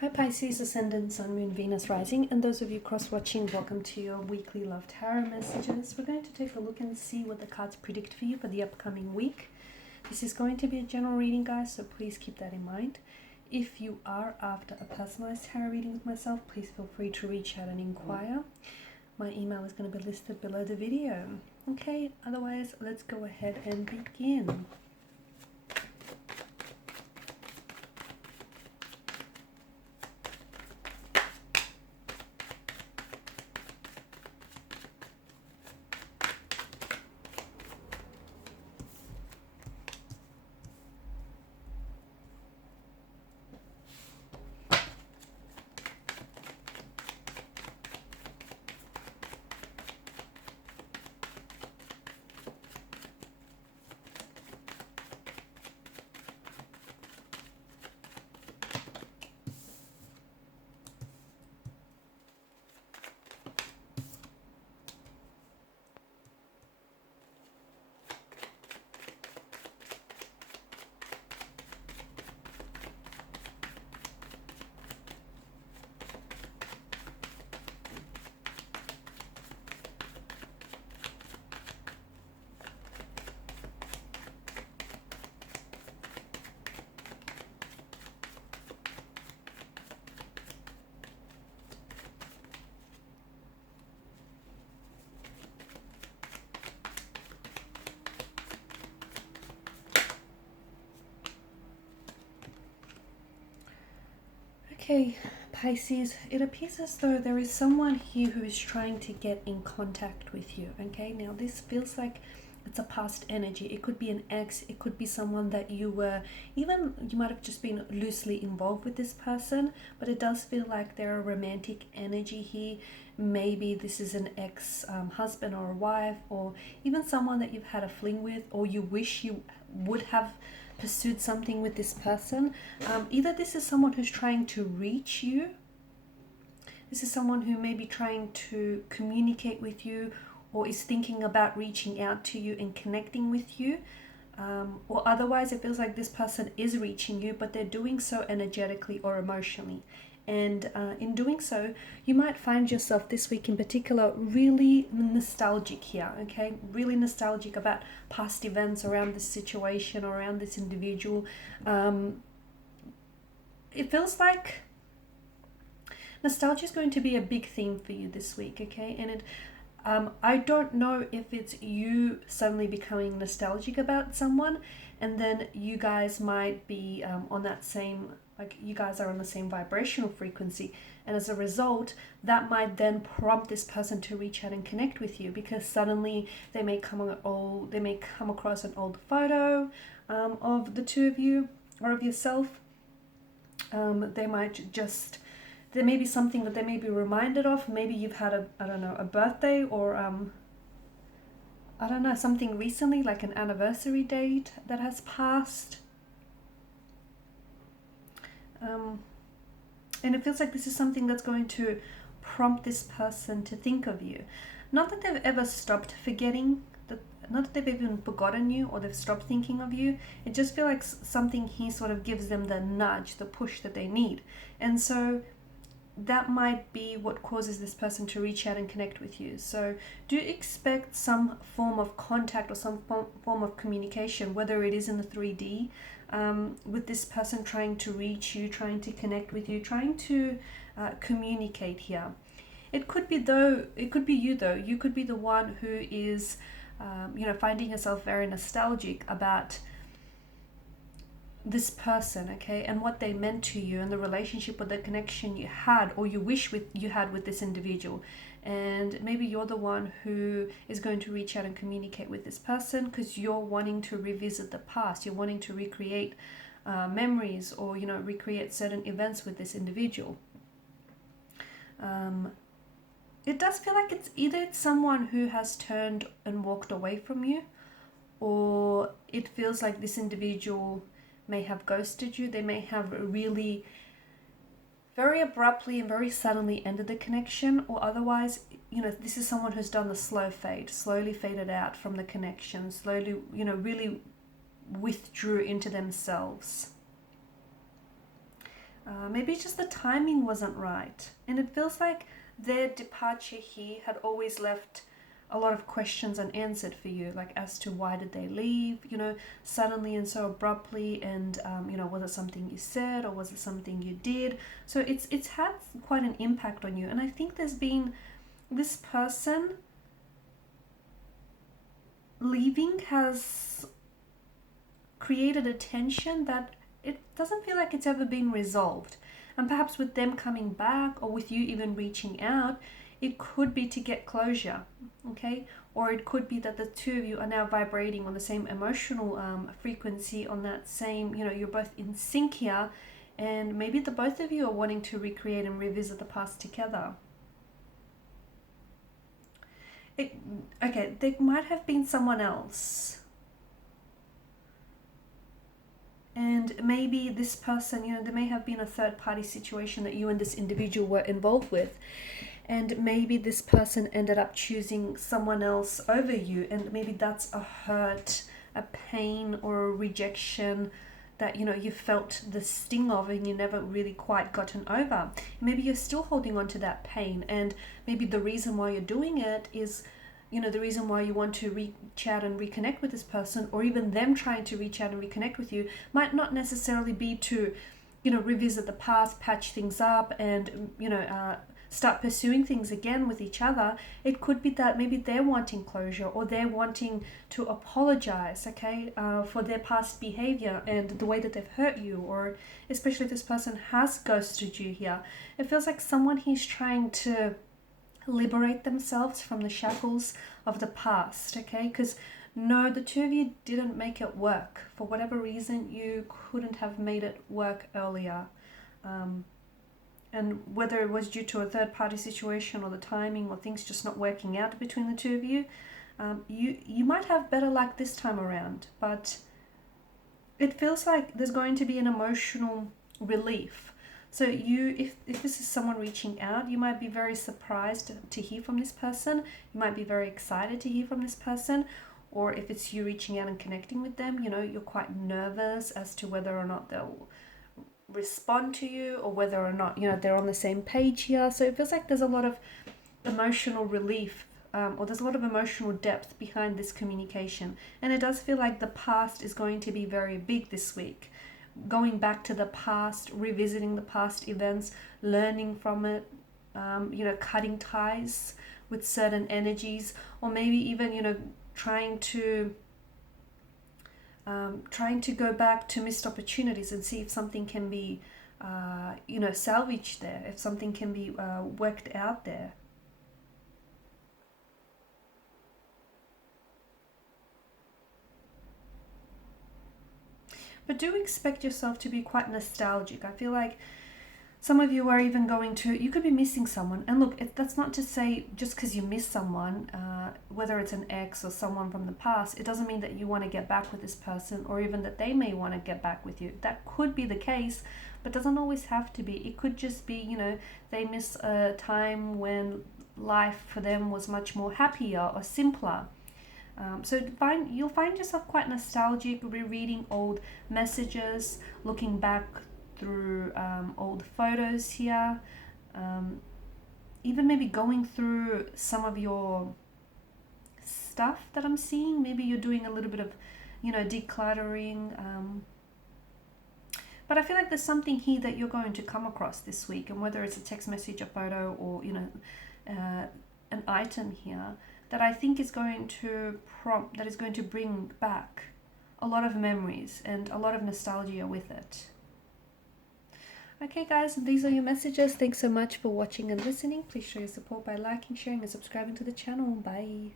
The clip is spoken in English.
Hi Pisces, Ascendant, Sun, Moon, Venus, Rising, and those of you cross-watching, welcome to your weekly Love Tarot messages. We're going to take a look and see what the cards predict for you for the upcoming week. This is going to be a general reading, guys, so please keep that in mind. If you are after a personalized tarot reading with myself, please feel free to reach out and inquire. My email is going to be listed below the video. Okay, otherwise, let's go ahead and begin. Okay, Pisces, it appears as though there is someone here who is trying to get in contact with you, okay? Now, this feels like it's a past energy. It could be an ex, it could be someone that you might have just been loosely involved with this person, but it does feel like there are romantic energy here. Maybe this is an ex-husband or a wife, or even someone that you've had a fling with, or you wish you would have pursued something with this person. Either this is someone who's trying to reach you, this is someone who may be trying to communicate with you, or is thinking about reaching out to you and connecting with you, or otherwise it feels like this person is reaching you, but they're doing so energetically or emotionally. And in doing so, you might find yourself this week in particular really nostalgic here, okay? Really nostalgic about past events around this situation, or around this individual. It feels like nostalgia is going to be a big theme for you this week, okay? And I don't know if it's you suddenly becoming nostalgic about someone, and then you guys might be on that same, like you guys are on the same vibrational frequency, and as a result that might then prompt this person to reach out and connect with you, because suddenly they may come across an old photo of the two of you or of yourself. There may be something that they may be reminded of. Maybe you've had a birthday, or something recently, like an anniversary date that has passed. And it feels like this is something that's going to prompt this person to think of you. Not that they've ever stopped forgetting, not that they've even forgotten you, or they've stopped thinking of you. It just feels like something here sort of gives them the nudge, the push that they need. And so that might be what causes this person to reach out and connect with you. So do expect some form of contact or some form of communication, whether it is in the 3D, with this person trying to reach you, trying to connect with you, trying to communicate here. It could be you though. You could be the one who is finding yourself very nostalgic about this person, okay, and what they meant to you, and the relationship or the connection you had, or you wish you had with this individual. And maybe you're the one who is going to reach out and communicate with this person because you're wanting to revisit the past. You're wanting to recreate memories, or recreate certain events with this individual. It does feel like it's either someone who has turned and walked away from you, or it feels like this individual may have ghosted you. They may have really very abruptly and very suddenly ended the connection, or otherwise, this is someone who's done the slow fade, slowly faded out from the connection, slowly, really withdrew into themselves. Maybe just the timing wasn't right. And it feels like their departure here had always left a lot of questions unanswered for you, like as to why did they leave, suddenly and so abruptly, and was it something you said or was it something you did? So it's had quite an impact on you, and I think there's been this person leaving has created a tension that it doesn't feel like it's ever been resolved. And perhaps with them coming back or with you even reaching out, it could be to get closure, okay? Or it could be that the two of you are now vibrating on the same emotional frequency, on that same, you're both in sync here, and maybe the both of you are wanting to recreate and revisit the past together. Okay, there might have been someone else. And maybe this person, there may have been a third party situation that you and this individual were involved with. And maybe this person ended up choosing someone else over you. And maybe that's a hurt, a pain, or a rejection that, you felt the sting of and you never really quite gotten over. Maybe you're still holding on to that pain. And maybe the reason why you're doing it is, the reason why you want to reach out and reconnect with this person, or even them trying to reach out and reconnect with you, might not necessarily be to, revisit the past, patch things up, and, start pursuing things again with each other. It could be that maybe they're wanting closure, or they're wanting to apologize, okay, for their past behavior and the way that they've hurt you, or especially if this person has ghosted you here. It feels like someone he's trying to liberate themselves from the shackles of the past, okay? Because no, the two of you didn't make it work. For whatever reason, you couldn't have made it work earlier. And whether it was due to a third party situation or the timing or things just not working out between the two of you, you might have better luck this time around. But it feels like there's going to be an emotional relief. So if this is someone reaching out, you might be very surprised to hear from this person. You might be very excited to hear from this person. Or if it's you reaching out and connecting with them, you're quite nervous as to whether or not they'll respond to you, or whether or not, they're on the same page here. So it feels like there's a lot of emotional relief, or there's a lot of emotional depth behind this communication. And it does feel like the past is going to be very big this week. Going back to the past, revisiting the past events, learning from it, cutting ties with certain energies, or maybe even, trying to go back to missed opportunities and see if something can be, salvaged there, if something can be worked out there. But do expect yourself to be quite nostalgic. I feel like some of you are even you could be missing someone. And look, that's not to say just because you miss someone, whether it's an ex or someone from the past, it doesn't mean that you want to get back with this person, or even that they may want to get back with you. That could be the case, but doesn't always have to be. It could just be, they miss a time when life for them was much more happier or simpler. So you'll find yourself quite nostalgic, rereading old messages, looking back through old photos here, even maybe going through some of your stuff that I'm seeing. Maybe you're doing a little bit of, decluttering. But I feel like there's something here that you're going to come across this week, and whether it's a text message, a photo, or, an item here, that I think is going to bring back a lot of memories and a lot of nostalgia with it. Okay guys, these are your messages. Thanks so much for watching and listening. Please show your support by liking, sharing and subscribing to the channel. Bye.